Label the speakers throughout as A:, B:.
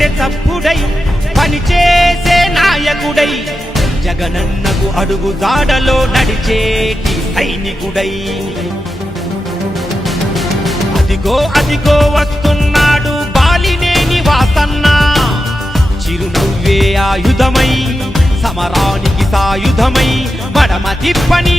A: గుండె చప్పుడై పనిచేసే నాయకుడై జగనన్నకు అడుగు జాడలో నడిచేటి సైనికుడై. అదిగో అదిగో వస్తున్నాడు బాలినేని వాసన్న చిరునవ్వే ఆయుధమై సమరానికి సాయుధమై మడమ తిప్పని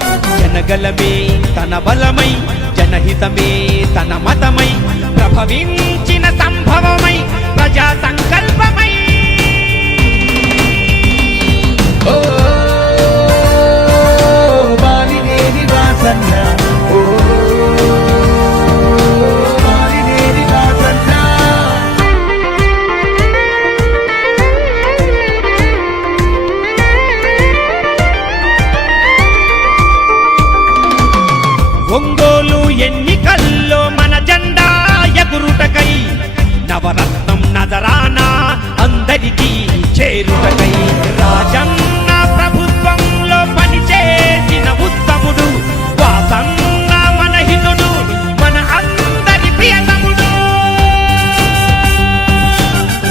A: జనగలమే తన బలమై జనహితమే తన మతమై ప్రభవించిన ఎన్నికల్లో మన జెండా ఎగురుటకై నవరత్నం నజరానా అందరికీ చేరుటకై. రాజన్న ప్రభుత్వంలో పనిచేసిన ఉత్తముడు వాసన్న మన హితుడు మన అందరి ప్రియతముడు.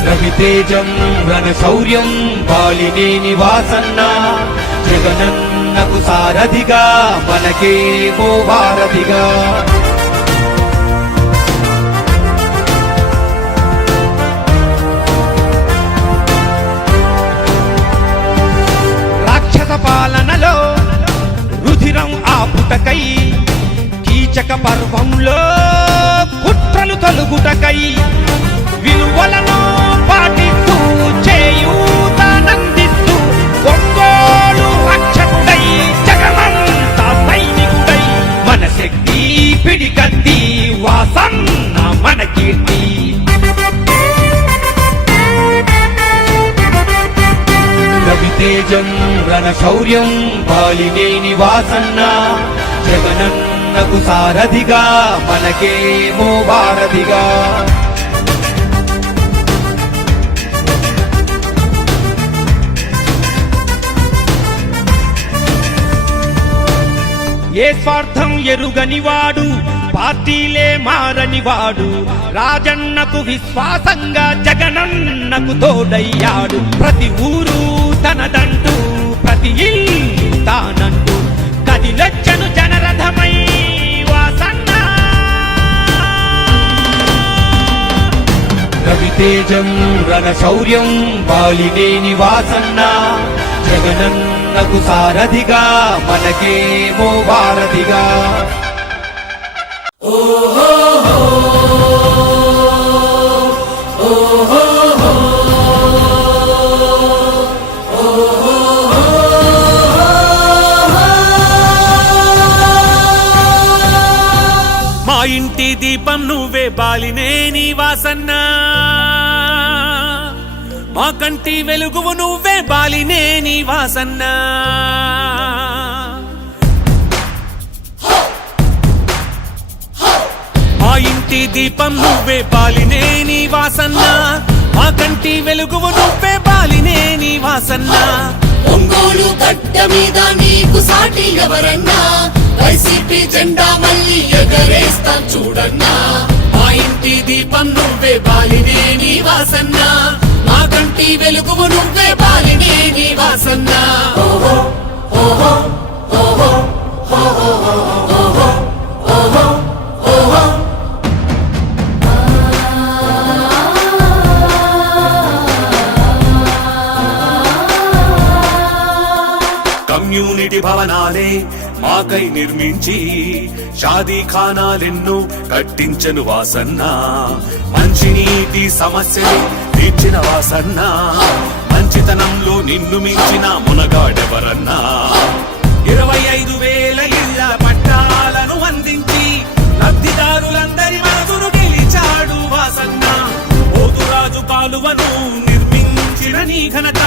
B: రవితేజం రణశౌర్యం బాలినేని వాసన్న జగనన్నకు సారథిగా మనకే ఓ భారతిగా.
A: రాక్షస పాలనలో రుధిరం ఆపుటకై కీచక పర్వంలో కుట్రలు తలుగుటకై విలువలను మన కీర్తి
B: రవితేజం రణశౌర్యం బాలినేని వాసన్న జగనన్నకు సారథిగా మనకేమో భారతిగా.
A: ఏ స్వార్థం ఎరుగనివాడు పార్టీలే మారనివాడు రాజన్నకు విశ్వాసంగా జగనన్నకు తోడయ్యాడు. ప్రతి ఊరు తనదంటూ ప్రతి ఇల్లు తానంటూ. కదిలొచ్చను జనరథమై వాసన్న.
B: రవితేజం రణశౌర్యం బాలినేని వాసన్న జగనన్నకు సారథిగా మనకేమో భారతిగా.
C: మా ఇంటి దీపం నువ్వే బాలినేని వాసన్న మా కంటి వెలుగువు నువ్వే బాలినేని వాసన్న మా దీపం నువ్వే నీ వాసన్న మా కంటి వెలుగువు నువ్వే నీ వాసన్న
D: ఒంగోలు గడ్డ మీద నీకు సాటి ఎవరన్నా? వైసీపీ జెండా మళ్ళీ ఎగరేస్తా చూడన్నా.
C: మా ఇంటి దీపం నువ్వే బాలినేని వాసన్న మా కంటి వెలుగువు నువ్వే నీ వాసన్న ఓహో. నాకై నిర్మించి షాదీఖానాలెన్నో కట్టించను వాసన్న. మంచినీటి సమస్యలు తీర్చిన వాసన్న. మంచితనంలో నిన్ను మించిన మునగాడెవరన్నా. ఇరవై ఐదు వేల ఇళ్ళ పట్టాలను అందించి లబ్ధిదారులందరి మనసును గెలిచాడు వాసన్న. పోతురాజు కాలువను నిర్మించిన నీ ఘనత.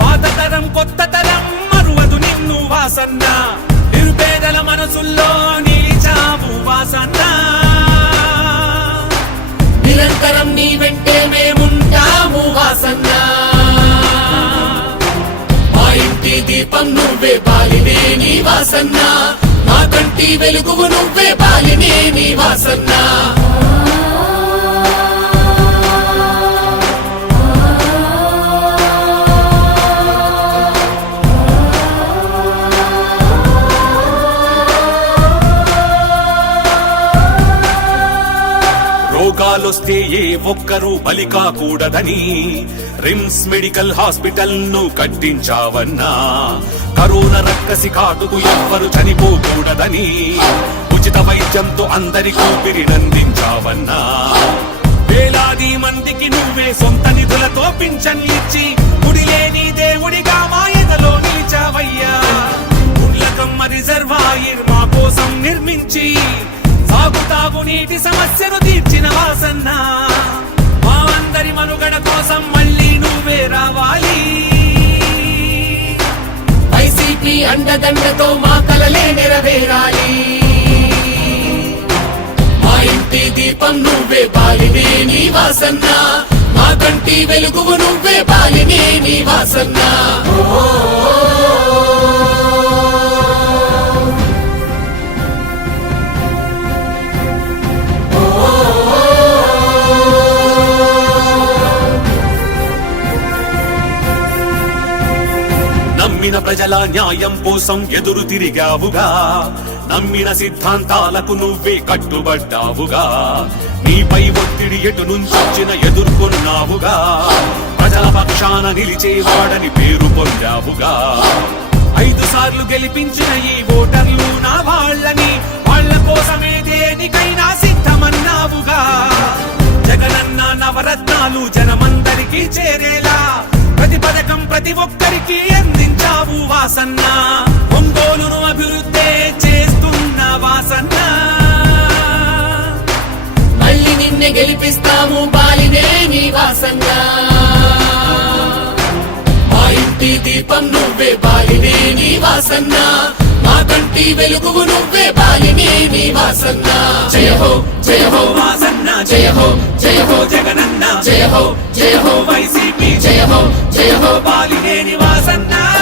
C: పాత తరం కొత్త తరం మరువదు నిన్ను వాసన్నా.
D: నిరంతరం నీ వెంటే మేముంటాము వాసన్న. మా ఇంటి దీపం నువ్వే పాలినే నీ వాసన్న. మా కంటి వెలుగు నువ్వే పాలినే నీ వాసన్నా.
C: వస్తే ఏ ఒక్కరూ బలి కాకూడదని రిమ్స్ మెడికల్ హాస్పిటల్ను కట్టించావన్నా. కరోనా రక్కసి కాటుకు ఎవ్వరు చనిపోకూడదని ఉచిత వైద్యంతో అందరి ఊపిరినందించావన్నా వేలాది మందికి నువ్వే సొంత నిధులతో పింఛన్ ఇచ్చి గుడిలేని దేవుడిగా మాయదలో నిలిచావయ్యా. గుండ్లకమ్మ రిజర్వాయిర్ మా కోసం నిర్మించి తాగు నీటి సమస్యను తీర్చిన వాసన్న. మా అందరి మనుగడ కోసం మళ్ళీ నువ్వే రావాలి.
D: వైసీపీ అండదండతో మా కలలే నెరవేరాలి. మా ఇంటి దీపం నువ్వే పాలినే నీ వాసన్న. మా కంటి వెలుగువు నువ్వే పాలినే నీ వాసన్న.
C: ఓ ప్రజల న్యాయం కోసం ఎదురు తిరిగావుగా. నమ్మిన సిద్ధాంతాలకు నువ్వే కట్టుబడ్డావుగా. నీపై ఒత్తిడి ఎటు నుంచొచ్చిన ఎదుర్కొన్నావుగా. ప్రజల పక్షాన నిలిచేవాడని పేరు పొందావుగా. ఐదు సార్లు గెలిపించిన ఈ ఓటర్లు నా వాళ్ళని వాళ్ళ కోసమే దేనికైనా సిద్ధమన్నావుగా. జగనన్న నవరత్నాలు జనమందరికీ చేరేలా ప్రతి పథకం ప్రతి ఒక్కరికి అందించావు వాసన్న. ఒంగోలును అభివృద్ధి చేస్తున్న వాసన్న.
D: మళ్ళీ నిన్నే గెలిపిస్తాము బాలినే నీ వాసన్న. మా ఇంటి దీపం నువ్వే బాలినే నీ వాసన్నా. మా కంటి వెలుగువు నువ్వే బాలినే వాసన్న. జయ హో జయ హో
C: వాసన్న.
D: జయ హో జయ హో
C: జగనన్న.
D: జయ హో జయ హో
C: వైసీపీ.
D: జయ హో జయ హో
C: బాలినేని వాసన్నా.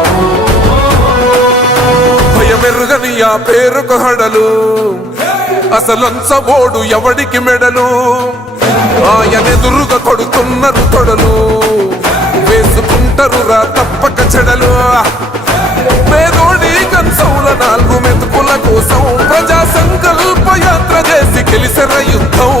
E: భయమెరుగని పేరుకు హడలు. అసలంచబోడు ఎవడికి మెడలు? ఆయనెదురుగా కొడుతున్నారు తొడలు. వేసుకుంటారు రా తప్పక చెడలు. పేదోడి కంచౌల నాలుగు మెతుకుల కోసం ప్రజా సంకల్ప యాత్ర చేసి గెలిసిన యుద్ధం.